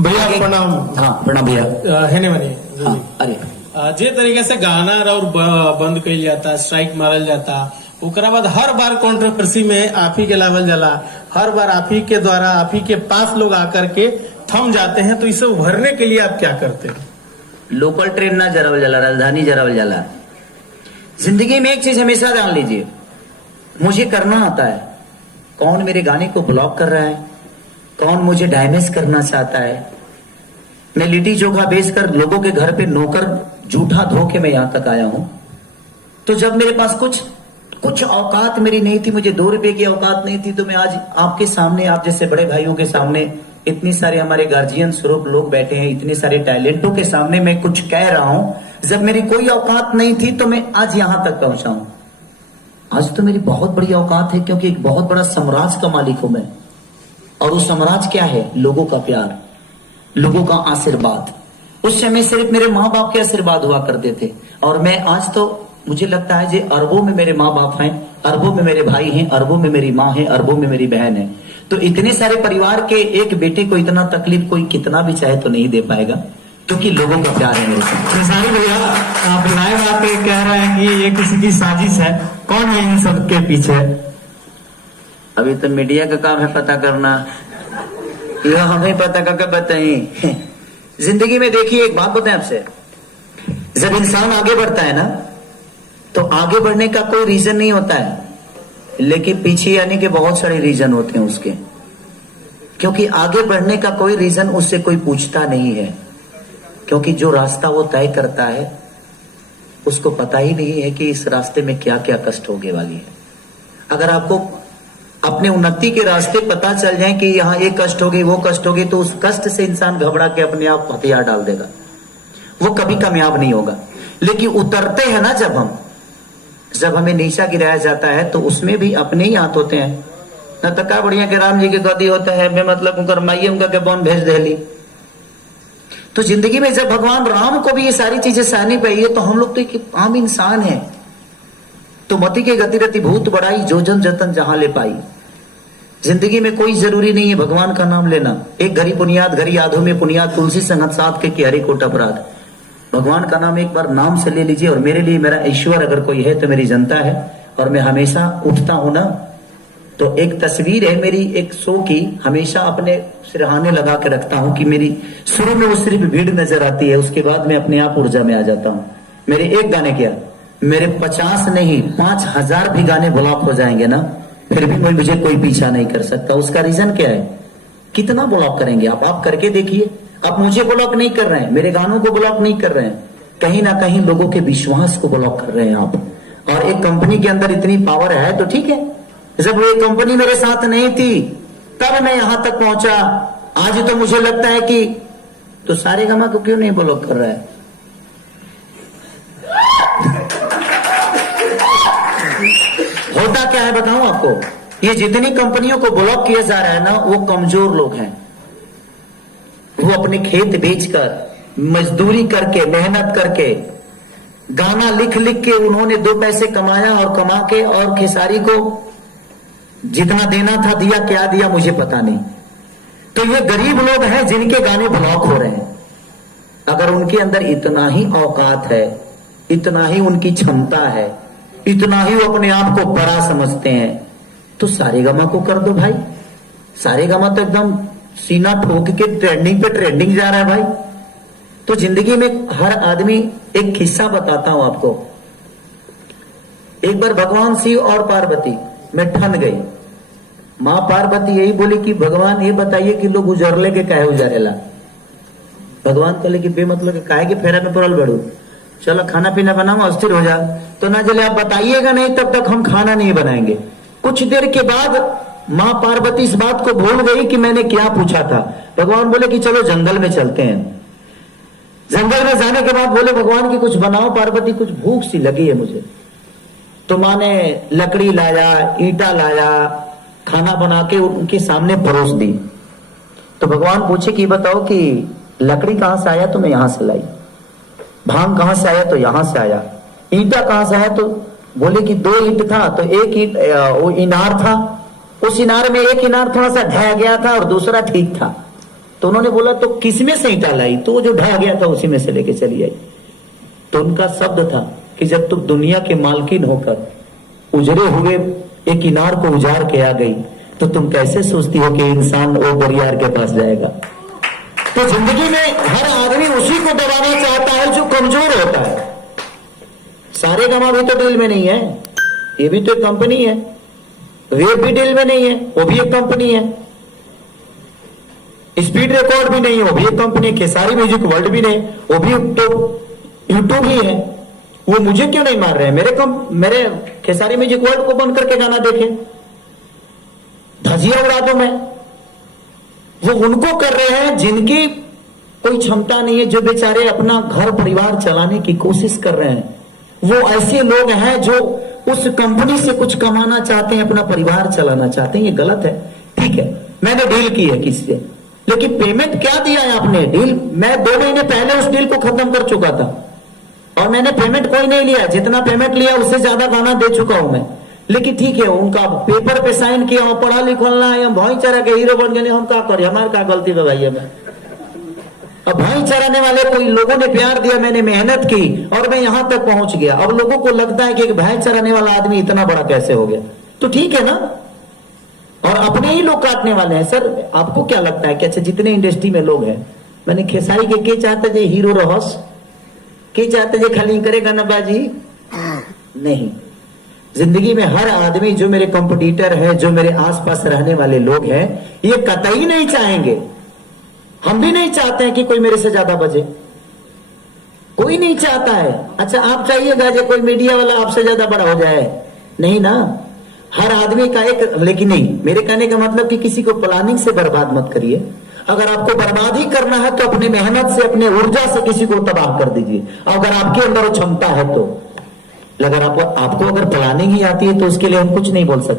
भैया प्रणाम। हाँ प्रणाम भैया। है ने बनी हाँ, अरे जे तरीके से गाना और बंद कइल जाता, स्ट्राइक मारल जाता, ओकरा बाद हर बार कंट्रोवर्सी में आप ही के लावल जाला, हर बार आप ही के द्वारा आप ही के पास लोग आकर के थम जाते हैं, तो इसे उभरने के लिए आप क्या करते हैं? लोकल ट्रेन ना जरावल जाला, राजधानी जरावल जाला। जिंदगी में एक चीज हमेशा जान लीजिए, मुझे करना आता है। कौन मेरे गाने को ब्लॉक कर रहा है, कौन मुझे डैमेज करना चाहता है। मैं लिट्टी चोखा बेचकर लोगों के घर पे नौकर जूठा धोके मैं यहां तक आया हूं। तो जब मेरे पास कुछ औकात मेरी नहीं थी, मुझे 2 रुपए की औकात नहीं थी, तो मैं आज आपके सामने, आप जैसे बड़े भाइयों के सामने, इतनी सारे हमारे गार्जियन स्वरूप लोग बैठे हैं, इतने सारे टैलेंटों के सामने मैं कुछ कह रहा हूं। जब मेरी कोई औकात नहीं थी तो मैं आज यहां तक पहुंचा हूं। आज तो मेरी बहुत बड़ी औकात है, क्योंकि एक बहुत बड़ा साम्राज्य का मालिक हूं मैं। और वो साम्राज्य क्या है? लोगों का प्यार, लोगों का आशीर्वाद। उस समय सिर्फ मेरे माँ बाप के आशीर्वाद हुआ करते थे, और मैं आज तो मुझे लगता है जी अरबों में मेरे माँ बाप हैं, अरबों में मेरे भाई हैं, अरबों में मेरी माँ है, अरबों में मेरी बहन है। तो इतने सारे परिवार के एक बेटे को इतना तकलीफ कोई कितना भी चाहे तो नहीं दे पाएगा, क्योंकि लोगों का प्यार है मेरे साथ। खेसारी भैया, आप लाइव आके कह रहे हैं कि ये किसी की साजिश है, कौन है इन सब के पीछे? अभी तो मीडिया का काम है पता करना, यह हमें पता करके बताइए। जिंदगी में देखिए, एक बात बताएं आपसे, जब इंसान आगे बढ़ता है ना, तो आगे बढ़ने का कोई रीजन नहीं होता है, लेकिन पीछे आने के बहुत सारे रीजन होते हैं उसके। क्योंकि आगे बढ़ने का कोई रीजन उससे कोई पूछता नहीं है, क्योंकि जो रास्ता वो तय करता है उसको पता ही नहीं है कि इस रास्ते में क्या क्या कष्ट होने वाली है। अगर आपको अपने उन्नति के रास्ते पता चल जाए कि यहाँ ये कष्ट होगी, वो कष्ट होगी, तो उस कष्ट से इंसान घबरा के अपने आप हथियार डाल देगा, वो कभी कामयाब नहीं होगा। लेकिन उतरते हैं ना जब हमें नीचा गिराया जाता है, तो उसमें भी अपने ही हाथ होते हैं। न तका बढ़िया के राम जी के गति होता है, मैं मतलब उनकर माइये उनका के बौन भेज देली। तो जिंदगी में जब भगवान राम को भी ये सारी चीजें सहनी पड़ी है, तो हम लोग तो एक आम इंसान है। तो मति के गति रति भूत बढ़ाई, जो जन जतन जहां ले पाई। जिंदगी में कोई जरूरी नहीं है भगवान का नाम लेना। एक घड़ी पुनियाद घड़ी यादों में पुनियाद, तुलसी संगत साथ के हरि कोट अपराध। भगवान का नाम एक बार नाम से ले लीजिए। और मेरे लिए मेरा ईश्वर अगर कोई है तो मेरी जनता है। और मैं हमेशा उठता हूं ना, तो एक तस्वीर है मेरी एक शो की, हमेशा अपने सिरहाने लगा के रखता हूं कि मेरी शुरू में वो सिर्फ भीड़ नजर आती है, उसके बाद मैं अपने आप ऊर्जा में आ जाता हूं। मेरे एक गाने क्या, मेरे 50 नहीं 5000 भी गाने ब्लॉक हो जाएंगे ना, फिर भी मुझे कोई पीछा नहीं कर सकता। उसका रीजन क्या है? कितना ब्लॉक करेंगे आप करके देखिए। आप मुझे ब्लॉक नहीं कर रहे हैं, मेरे गानों को ब्लॉक नहीं कर रहे हैं, कहीं ना कहीं लोगों के विश्वास को ब्लॉक कर रहे हैं आप। और एक कंपनी के अंदर इतनी पावर है तो ठीक है। जब वो कंपनी मेरे साथ नहीं थी तब मैं यहां तक पहुंचा। आज तो मुझे लगता है कि तो सारे गमा को क्यों नहीं ब्लॉक कर रहा है? होता क्या है बताऊं आपको, ये जितनी कंपनियों को ब्लॉक किया जा रहा है ना, वो कमजोर लोग हैं। वो अपने खेत बेचकर, मजदूरी करके, मेहनत करके, गाना लिख लिख के उन्होंने 2 पैसे कमाया, और कमा के और खेसारी को जितना देना था दिया, क्या दिया मुझे पता नहीं। तो ये गरीब लोग हैं जिनके गाने ब्लॉक हो रहे हैं। अगर उनके अंदर इतना ही औकात है, इतना ही उनकी क्षमता है, इतना ही वो अपने आप को बड़ा समझते हैं, तो सारेगामा को कर दो भाई। सारेगामा तो एकदम सीना ठोक के ट्रेंडिंग पे ट्रेंडिंग जा रहा है भाई। तो जिंदगी में हर आदमी, एक किस्सा बताता हूं आपको। एक बार भगवान शिव और पार्वती में ठन गई। मां पार्वती यही बोली कि भगवान ये बताइए कि लोग उजरले के काहे उजारेला। भगवान कहले कि बेमतलब के काहे के फेरा में पड़ल बड़ू, चलो खाना पीना बनाओ, अस्थिर हो जा। तो ना चले आप बताइएगा नहीं तब तक हम खाना नहीं बनाएंगे। कुछ देर के बाद मां पार्वती इस बात को भूल गई कि मैंने क्या पूछा था। भगवान बोले कि चलो जंगल में चलते हैं। जंगल में जाने के बाद बोले भगवान की कुछ बनाओ पार्वती, कुछ भूख सी लगी है मुझे। तो मां ने लकड़ी लाया, ईंटा लाया, खाना बना के उनके सामने परोस दी। तो भगवान पूछे कि बताओ कि लकड़ी कहां से आया? तो मैं यहां से लाई। भांग कहां से आया? तो यहां से आया। ईंटा कहां से आया? तो बोले कि 2 ईंट था, तो एक ईंट वो इनार था, उस इनार में एक इनार थोड़ा सा ढह गया था और दूसरा ठीक था। तो उन्होंने बोला तो किसमें से ईंटा लाई? तो वो जो ढह गया था उसी में से लेके चली आई। तो उनका शब्द था कि जब तुम दुनिया के मालकिन होकर उजड़े हुए एक इनार को उजाड़ के आ गई, तो तुम कैसे सोचती हो कि इंसान वो बरियार के पास जाएगा? तो जिंदगी में हर आदमी उसी को दबाना चाहता है जो कमजोर होता है। सारे गमा भी तो डील में नहीं है, ये भी तो एक कंपनी है। वेब भी डील में नहीं है, वो भी एक कंपनी है। स्पीड रिकॉर्ड भी नहीं है, वो भी एक कंपनी है। खेसारी म्यूजिक वर्ल्ड भी नहीं, वो भी तो यूट्यूब ही है। वो मुझे क्यों नहीं मार रहे हैं? मेरे खेसारी म्यूजिक वर्ल्ड को बंद करके गाना देखे, धजिया उड़ा दो मैं। वो उनको कर रहे हैं जिनकी कोई क्षमता नहीं है, जो बेचारे अपना घर परिवार चलाने की कोशिश कर रहे हैं। वो ऐसे लोग हैं जो उस कंपनी से कुछ कमाना चाहते हैं, अपना परिवार चलाना चाहते हैं। ये गलत है। ठीक है, मैंने डील की है किसी से, लेकिन पेमेंट क्या दिया है आपने? डील मैं 2 महीने पहले उस डील को खत्म कर चुका था और मैंने पेमेंट कोई नहीं लिया। जितना पेमेंट लिया उससे ज्यादा गाना दे चुका हूं मैं। लेकिन ठीक है, उनका पेपर पे साइन किया, पढ़ा लिखल ना, हम भाईचारा के हीरो बन गए। हम क्या करें, हमारे क्या गलती है भाई? मैं अब भाई चराने वाले कोई लोगों ने प्यार दिया, मैंने मेहनत की और मैं यहां तक पहुंच गया। अब लोगों को लगता है कि भाई चराने वाला आदमी इतना बड़ा कैसे हो गया? तो ठीक है ना, और अपने ही लोग काटने वाले हैं। सर आपको क्या लगता है कि अच्छा जितने इंडस्ट्री में लोग हैं, मैंने खेसारी के चाहते जे हीरो रहस, के चाहते जे खाली करेगा ना बाजी? नहीं, जिंदगी में हर आदमी, जो मेरे कंपटीटर है, जो मेरे आसपास रहने वाले लोग हैं, ये कतई नहीं चाहेंगे। हम भी नहीं चाहते हैं कि कोई मेरे से ज्यादा बजे, कोई नहीं चाहता है। अच्छा आप चाहिएगा जो कोई मीडिया वाला आपसे ज्यादा बड़ा हो जाए? नहीं ना, हर आदमी का एक। लेकिन नहीं, मेरे कहने का मतलब कि किसी को प्लानिंग से बर्बाद मत करिए। अगर आपको बर्बाद ही करना है तो अपनी मेहनत से, अपने ऊर्जा से किसी को तबाह कर दीजिए। अगर आपके अंदर वो क्षमता है तो। अगर आपको अगर प्लानिंग ही आती है तो उसके लिए हम कुछ नहीं बोल सकते।